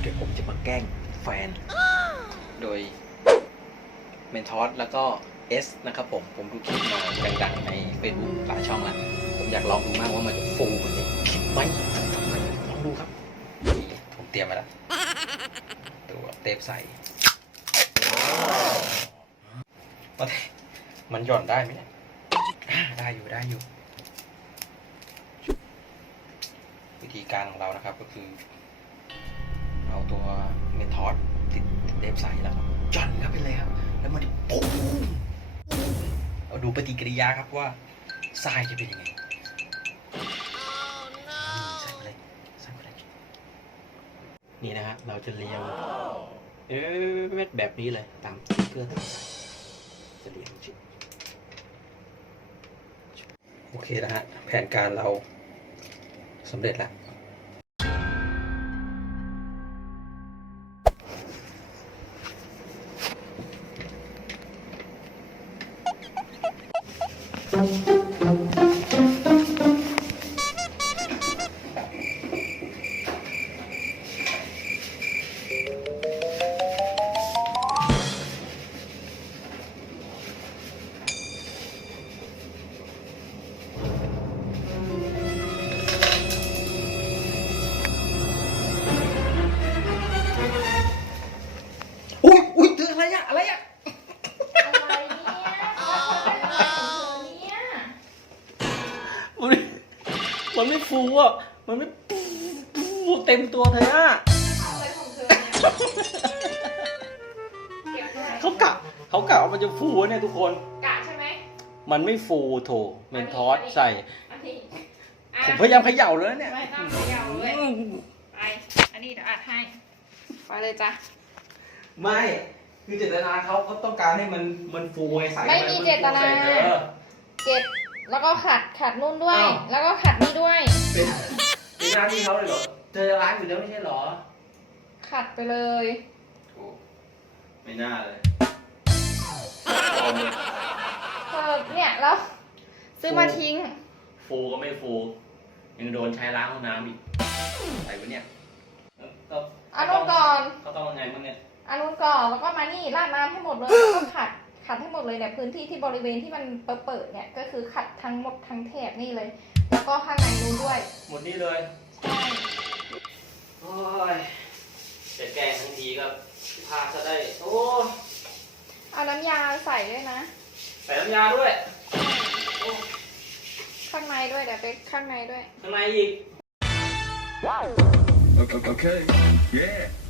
เดี๋ยวผมจะมาแกล้งแฟน โดยเมนทอสแล้วก็เอสนะครับผม ผมดูคลิปมาดังๆ ใน Facebook หลายช่องแล้ว ผมอยากลองดูมากว่ามันจะฟูเหมือนในคลิปไหมลองดูครับนี่ผมเตรียมมาแล้ว ตัวเทปใส่ว่าแต่มันหย่อนได้ไหมเนี่ยอ่าได้อยู่ได้อยู่ วิธีการของเรานะครับก็คือ เอาตัวเมนทอสติดติดเทปใส่แล้วจ่อนเข้าไปเลยครับ แล้วมันปุ้งเราดูปฏิกิริยาครับว่าทรายจะเป็นยังไงนี่ใส่ไปเลยใส่ไปเลยนี่นะฮะเราจะเรียงเอ๊ะแบบนี้เลยตามสติ๊กเกอร์ที่ใส่จะเรียงชิโอเคนะฮะแผนการเราสำเร็จแล้ว อุ้ มันไม่ฟูอะ มันไม่ปูปูเต็มตัวเธออะอะไรของเธอเนี่ยเก็บด้วยเขากะเขากะว่ามันจะฟูอะเนี่ยทุกคน กะใช่ไหมมันไม่ฟูโถเมนทอสใส่ อันนี้อะผมพยายามเขย่าเลยนะเนี่ยไม่ต้องเขย่าเลยอืมไป อันนี้เดี๋ยวอัดให้ ไปเลยจ้ะ ไม่คือเจตนาเขาเขาต้องการให้มันมันฟูไงใส่ไม่มีเจตนาใส่เออเก็บ แล้วก็ขัดขัดนู่นด้วย อ้าว แล้วก็ขัดนี่ด้วย เป็นเป็นหน้าที่เขาเลยเหรอ เจอร้านอยู่แล้วไม่ใช่เหรอขัดไปเลย โอ้ไม่น่าเลยเออเนี่ยแล้วซื้อมาทิ้ง ฟูก็ไม่ฟู ยังโดนใช้ล้างห้องน้ำอีกใส่ไว้เนี่ยก็เอานู่นก่อน เขาต้องยังไงบ้างเนี่ย อันนู้นก่อนแล้วก็มานี่ราดน้ำให้หมดเลยแล้วก็ขัด ขัดให้หมดเลยเนี่ยพื้นที่ที่บริเวณที่มันเปิดๆเนี่ยก็คือขัดทั้งหมดทั้งแถบนี่เลย แล้วก็ข้างในนู้นด้วย หมดนี่เลยใช่โอ้ยจะแกล้งทั้งทีก็พาจะได้ โอ้เอาน้ำยาใส่ด้วยนะ ใส่น้ำยาด้วยโอ้ข้างในด้วยเดี๋ยวไปข้างในด้วยข้างในอีก Okay, okay. Yeah.